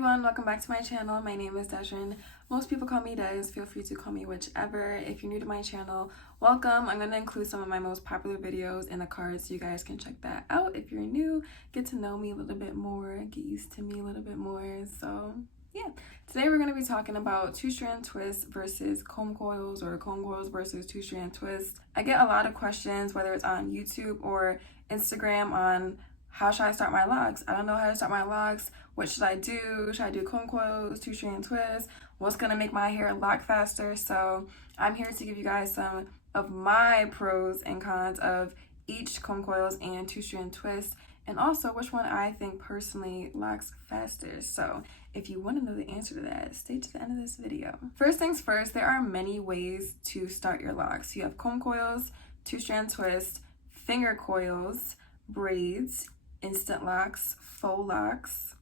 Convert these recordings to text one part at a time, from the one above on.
everyone, welcome back to my channel. My name is Deszren. Most people call me Des. Feel free to call me whichever. If you're new to my channel, welcome. I'm going to include some of my most popular videos in the cards so you guys can check that out. If you're new, get to know me a little bit more, get used to me a little bit more. So yeah, today we're going to be talking about two-strand twists versus comb coils, or comb coils versus two-strand twists. I get a lot of questions, whether it's on YouTube or Instagram, on how should I start my locks? I don't know how to start my locks. What should I do? Should I do comb coils, two-strand twists? What's gonna make my hair lock faster? So I'm here to give you guys some of my pros and cons of each comb coils and two-strand twist, and also which one I think personally locks faster. So if you want to know the answer to that, stay to the end of this video. First things first, there are many ways to start your locks. You have comb coils, two-strand twist, finger coils, braids, instant locks, faux locks,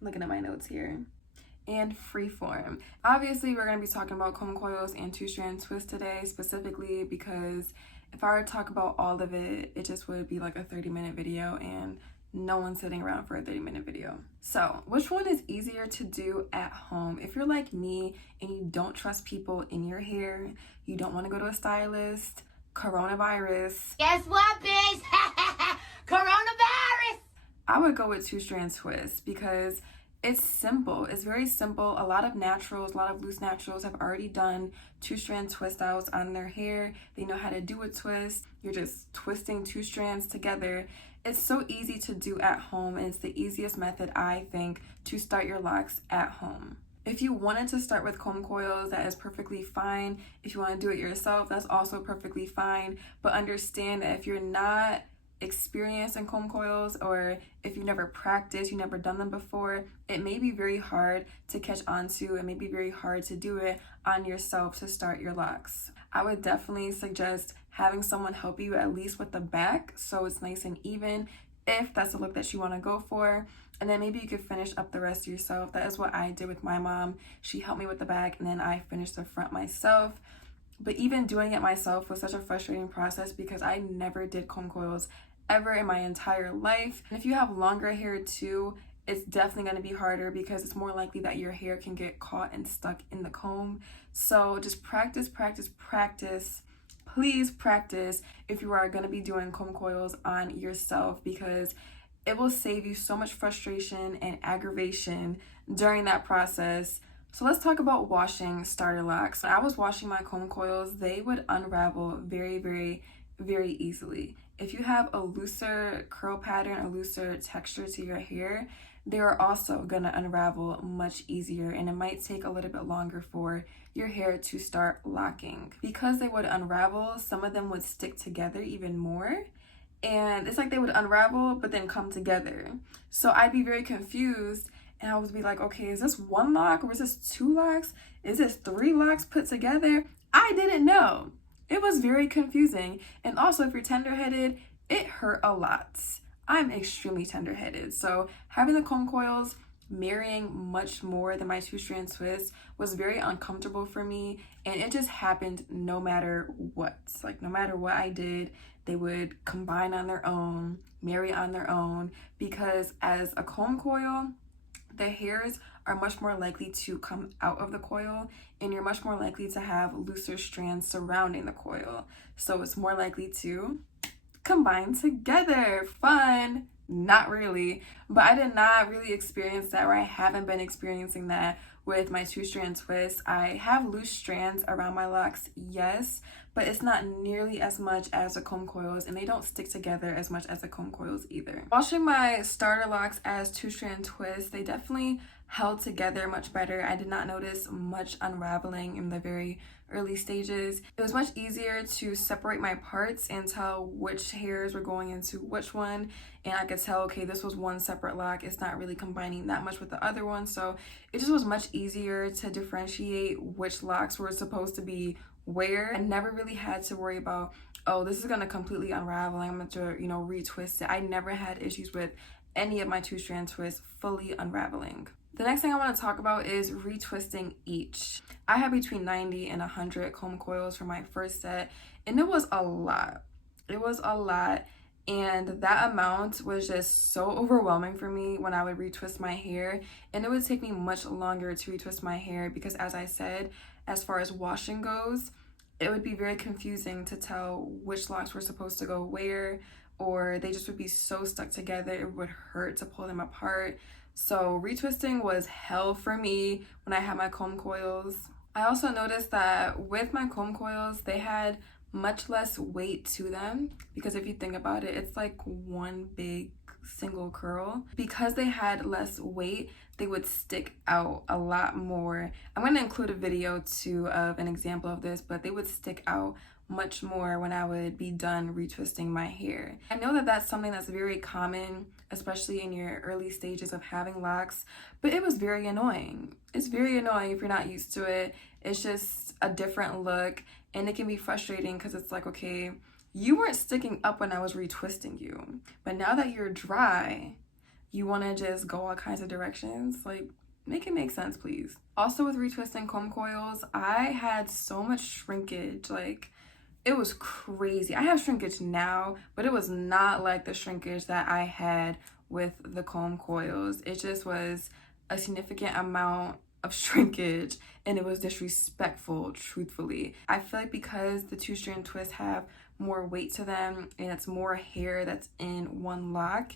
looking at my notes here, and freeform. Obviously, we're going to be talking about comb coils and two-strand twist today, specifically because if I were to talk about all of it, it just would be like a 30-minute video, and no one's sitting around for a 30-minute video. So which one is easier to do at home? If you're like me and you don't trust people in your hair, you don't want to go to a stylist, coronavirus. Guess what, bitch? Coronavirus! I would go with two-strand twists because it's simple. It's very simple. A lot of naturals, a lot of loose naturals have already done two-strand twist outs on their hair. They know how to do a twist. You're just twisting two strands together. It's so easy to do at home, and it's the easiest method, I think, to start your locks at home. If you wanted to start with comb coils, that is perfectly fine. If you want to do it yourself, that's also perfectly fine. But understand that if you're not experienced in comb coils, or if you've never practiced, you've never done them before, it may be very hard to catch on to. It may be very hard to do it on yourself to start your locks. I would definitely suggest having someone help you at least with the back so it's nice and even, if that's the look that you want to go for. And then maybe you could finish up the rest yourself. That is what I did with my mom. She helped me with the back, and then I finished the front myself. But even doing it myself was such a frustrating process because I never did comb coils ever in my entire life. And if you have longer hair too, it's definitely going to be harder because it's more likely that your hair can get caught and stuck in the comb. So just practice, practice, practice. Please practice if you are going to be doing comb coils on yourself, because it will save you so much frustration and aggravation during that process. So let's talk about washing starter locks. When I was washing my comb coils, they would unravel very, very, very easily. If you have a looser curl pattern, a looser texture to your hair, they are also gonna unravel much easier, and it might take a little bit longer for your hair to start locking. Because they would unravel, some of them would stick together even more, and it's like they would unravel but then come together. So I'd be very confused, and I would be like, okay, is this one lock or is this two locks? Is this three locks put together? I didn't know. It was very confusing. And also, if you're tender-headed, it hurt a lot. I'm extremely tender-headed. So having the comb coils marrying much more than my two-strand twist was very uncomfortable for me. And it just happened no matter what. Like, no matter what I did, they would combine on their own, marry on their own. Because as a comb coil, the hairs are much more likely to come out of the coil, and you're much more likely to have looser strands surrounding the coil. So it's more likely to combine together. Fun. Not really. But I did not really experience that, or I haven't been experiencing that with my two-strand twist. I have loose strands around my locks, yes, but it's not nearly as much as the comb coils, and they don't stick together as much as the comb coils either. Washing my starter locks as two-strand twists, they definitely held together much better. I did not notice much unraveling in the very early stages. It was much easier to separate my parts and tell which hairs were going into which one, and I could tell, okay, this was one separate lock. It's not really combining that much with the other one, so it just was much easier to differentiate which locks were supposed to be where. I never really had to worry about, oh, this is going to completely unravel, I'm going to, retwist it. I never had issues with any of my two-strand twists fully unraveling. The next thing I want to talk about is retwisting each. I had between 90 and 100 comb coils for my first set, and it was a lot. It was a lot, And that amount was just so overwhelming for me when I would retwist my hair, and it would take me much longer to retwist my hair because, as I said, as far as washing goes, it would be very confusing to tell which locks were supposed to go where, or they just would be so stuck together it would hurt to pull them apart. So retwisting was hell for me when I had my comb coils. I also noticed that with my comb coils, they had much less weight to them, because if you think about it, it's like one big single curl. Because they had less weight, they would stick out a lot more. I'm going to include a video too of an example of this, but they would stick out much more when I would be done retwisting my hair. I know that that's something that's very common, especially in your early stages of having locks, but it was very annoying. It's very annoying if you're not used to it. It's just a different look, and it can be frustrating because it's like, okay, you weren't sticking up when I was retwisting you, but now that you're dry, you want to just go all kinds of directions. Like, make it make sense, please. Also, with retwisting comb coils, I had so much shrinkage. Like, it was crazy. I have shrinkage now, but it was not like the shrinkage that I had with the comb coils. It just was a significant amount of shrinkage, and it was disrespectful, truthfully. I feel like because the two-strand twists have more weight to them and it's more hair that's in one lock,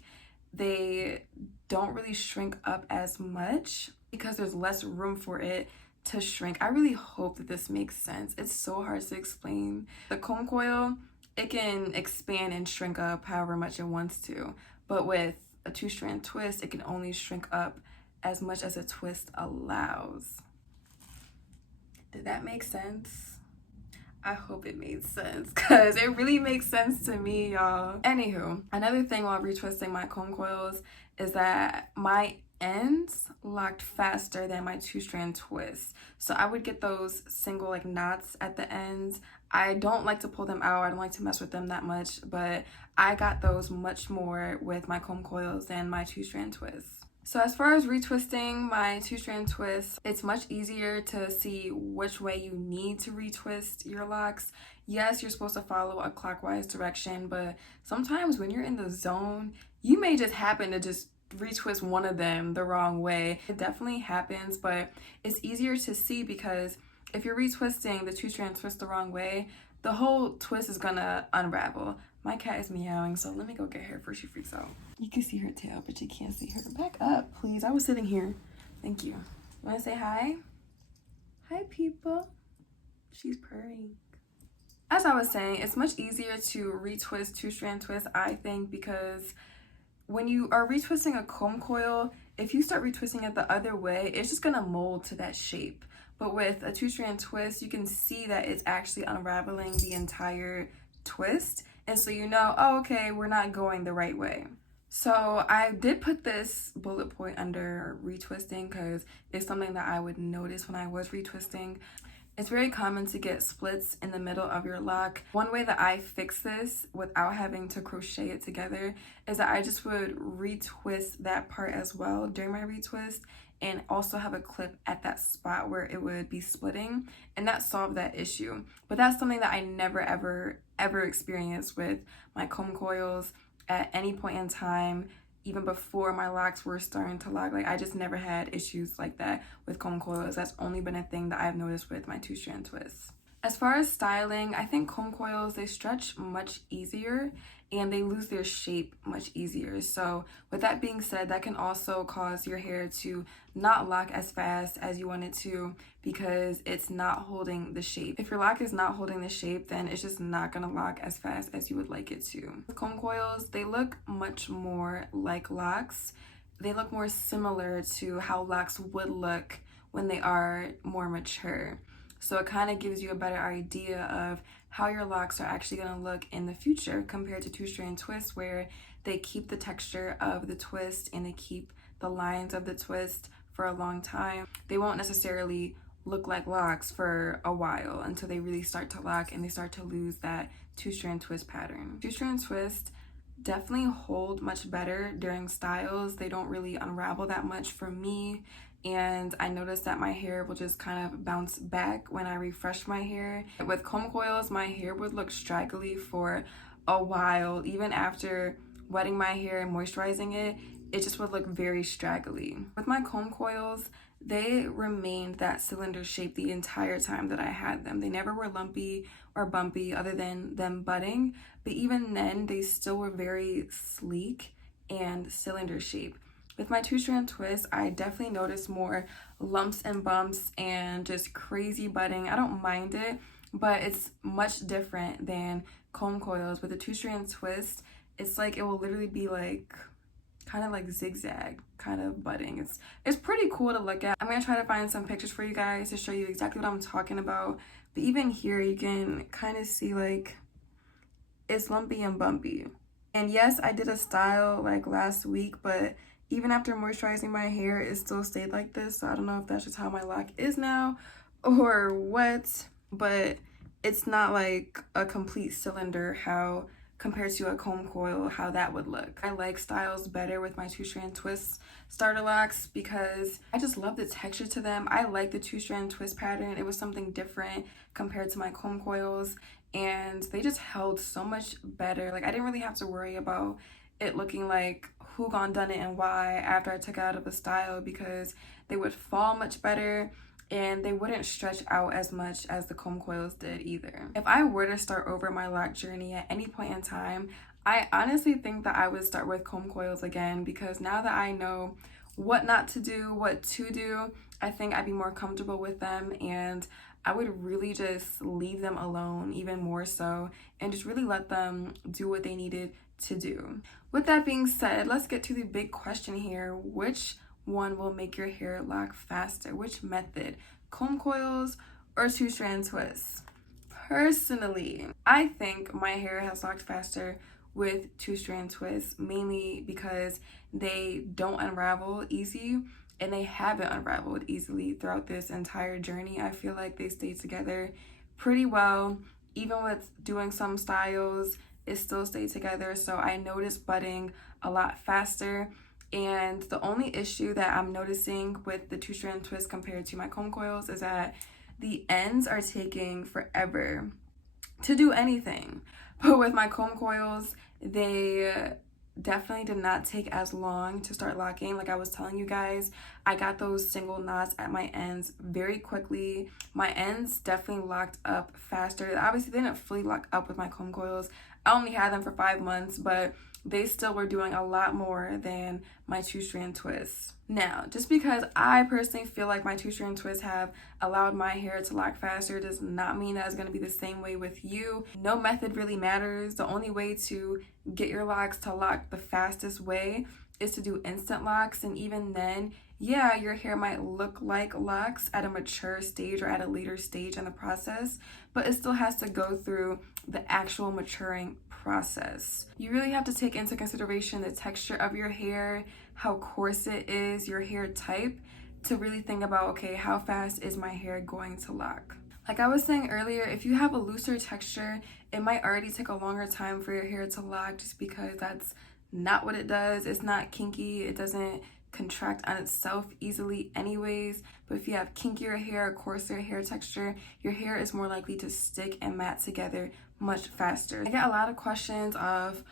they don't really shrink up as much because there's less room for it to shrink. I really hope that this makes sense. It's so hard to explain. The comb coil, it can expand and shrink up however much it wants to, but with a two-strand twist, it can only shrink up as much as a twist allows. Did that make sense? I hope it made sense, because it really makes sense to me, y'all. Anywho, another thing while retwisting my comb coils is that my ends locked faster than my two-strand twists. So I would get those single like knots at the ends. I don't like to pull them out. I don't like to mess with them that much, but I got those much more with my comb coils than my two-strand twists. So as far as retwisting my two-strand twist, it's much easier to see which way you need to retwist your locks. Yes, you're supposed to follow a clockwise direction, but sometimes when you're in the zone, you may just happen to just retwist one of them the wrong way. It definitely happens, but it's easier to see because if you're retwisting the two-strand twist the wrong way, the whole twist is gonna unravel. My cat is meowing, so let me go get her before she freaks out. You can see her tail, but you can't see her. Back up, please. I was sitting here. Thank you. Wanna say hi? Hi, people. She's purring. As I was saying, it's much easier to retwist two-strand twist, I think, because when you are retwisting a comb coil, if you start retwisting it the other way, it's just gonna mold to that shape. But with a two-strand twist, you can see that it's actually unraveling the entire twist. And so you know, oh, okay, we're not going the right way. So I did put this bullet point under retwisting because it's something that I would notice when I was retwisting. It's very common to get splits in the middle of your lock. One way that I fix this without having to crochet it together is that I just would retwist that part as well during my retwist, and also have a clip at that spot where it would be splitting, and that solved that issue. But that's something that I never ever experienced with my comb coils at any point in time, even before my locks were starting to lock. Like, I just never had issues like that with comb coils. That's only been a thing that I've noticed with my two-strand twists. As far as styling, I think comb coils, they stretch much easier and they lose their shape much easier. So with that being said, that can also cause your hair to not lock as fast as you want it to because it's not holding the shape. If your lock is not holding the shape, then it's just not gonna lock as fast as you would like it to. With comb coils, they look much more like locks. They look more similar to how locks would look when they are more mature. So it kind of gives you a better idea of how your locks are actually going to look in the future compared to two-strand twists, where they keep the texture of the twist and they keep the lines of the twist for a long time. They won't necessarily look like locks for a while until they really start to lock and they start to lose that two-strand twist pattern. Two-strand twists definitely hold much better during styles. They don't really unravel that much for me. And I noticed that my hair will just kind of bounce back when I refresh my hair. With comb coils, my hair would look straggly for a while, even after wetting my hair and moisturizing it, it just would look very straggly. With my comb coils, they remained that cylinder shape the entire time that I had them. They never were lumpy or bumpy other than them budding, but even then they still were very sleek and cylinder shape. With my 2-strand twist, I definitely noticed more lumps and bumps and just crazy budding. I don't mind it, but it's much different than comb coils. With a 2-strand twist, it's like it will literally be like kind of like zigzag kind of budding. It's pretty cool to look at. I'm gonna try to find some pictures for you guys to show you exactly what I'm talking about. But even here you can kind of see like it's lumpy and bumpy. And yes, I did a style like last week, but even after moisturizing my hair, it still stayed like this. So I don't know if that's just how my lock is now or what, but it's not like a complete cylinder how compared to a comb coil, how that would look. I like styles better with my 2-strand twist starter locks because I just love the texture to them. I like the 2-strand twist pattern. It was something different compared to my comb coils, and they just held so much better. Like I didn't really have to worry about it looking like who gone done it and why after I took it out of a style, because they would fall much better and they wouldn't stretch out as much as the comb coils did either. If I were to start over my lock journey at any point in time, I honestly think that I would start with comb coils again, because now that I know what not to do, what to do, I think I'd be more comfortable with them, and I would really just leave them alone even more so and just really let them do what they needed to do. With that being said, let's get to the big question here. Which one will make your hair lock faster? Which method? Comb coils or 2-strand twists? Personally, I think my hair has locked faster with 2-strand twists, mainly because they don't unravel easy and they haven't unraveled easily throughout this entire journey. I feel like they stayed together pretty well. Even with doing some styles, it still stayed together. So I noticed budding a lot faster. And the only issue that I'm noticing with the 2-strand twist compared to my comb coils is that the ends are taking forever to do anything. But with my comb coils, they definitely did not take as long to start locking. Like I was telling you guys, I got those single knots at my ends very quickly. My ends definitely locked up faster. Obviously, they didn't fully lock up with my comb coils. I only had them for 5 months, but they still were doing a lot more than my 2-strand twists. Now, just because I personally feel like my 2-strand twists have allowed my hair to lock faster does not mean that it's going to be the same way with you. No method really matters. The only way to get your locks to lock the fastest way is to do instant locks, and even then, yeah, your hair might look like locks at a mature stage or at a later stage in the process, but it still has to go through the actual maturing process. You really have to take into consideration the texture of your hair, how coarse it is, your hair type, to really think about, okay, how fast is my hair going to lock? Like I was saying earlier, if you have a looser texture, it might already take a longer time for your hair to lock, just because that's not what it does. It's not kinky. It doesn't contract on itself easily anyways. But if you have kinkier hair, coarser hair texture, your hair is more likely to stick and mat together much faster. I get a lot of questions of,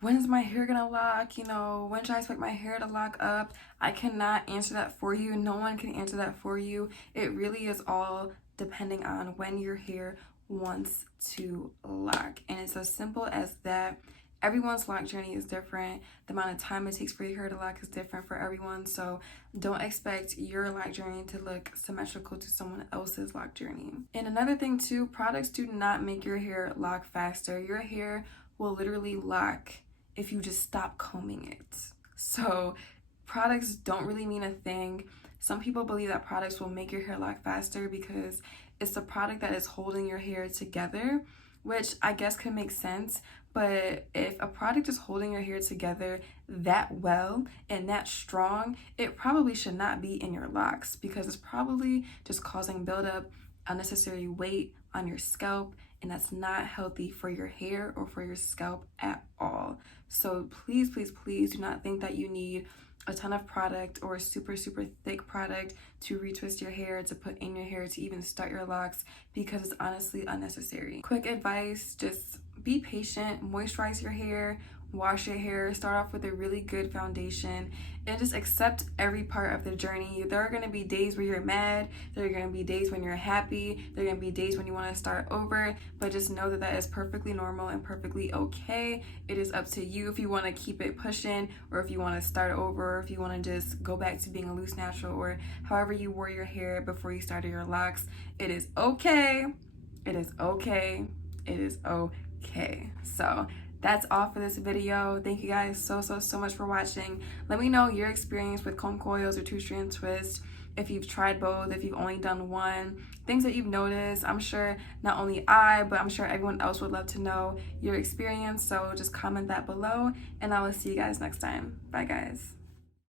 when is my hair gonna lock? You know, when should I expect my hair to lock up? I cannot answer that for you. No one can answer that for you. It really is all depending on when your hair wants to lock. And it's as simple as that. Everyone's lock journey is different. The amount of time it takes for your hair to lock is different for everyone. So don't expect your lock journey to look symmetrical to someone else's lock journey. And another thing too, products do not make your hair lock faster. Your hair will literally lock if you just stop combing it. So products don't really mean a thing. Some people believe that products will make your hair lock faster because it's the product that is holding your hair together, which I guess could make sense. But if a product is holding your hair together that well and that strong, it probably should not be in your locks, because it's probably just causing buildup, unnecessary weight on your scalp, and that's not healthy for your hair or for your scalp at all. So please, please, please do not think that you need a ton of product or a super thick product to retwist your hair, to put in your hair, to even start your locks, because it's honestly unnecessary. Quick advice, just be patient, moisturize your hair, wash your hair, start off with a really good foundation, and just accept every part of the journey. There are going to be days where you're mad, there are going to be days when you're happy, there are going to be days when you want to start over, but just know that that is perfectly normal and perfectly okay. It is up to you if you want to keep it pushing, or if you want to start over, or if you want to just go back to being a loose natural, or however you wore your hair before you started your locks. It is okay. It is okay. It is okay. So that's all for this video. Thank you guys so much for watching. Let me know your experience with comb coils or two-strand twist, if you've tried both, if you've only done one, things that you've noticed. I'm sure not only I, but I'm sure everyone else would love to know your experience. So just comment that below, and I will see you guys next time. Bye guys.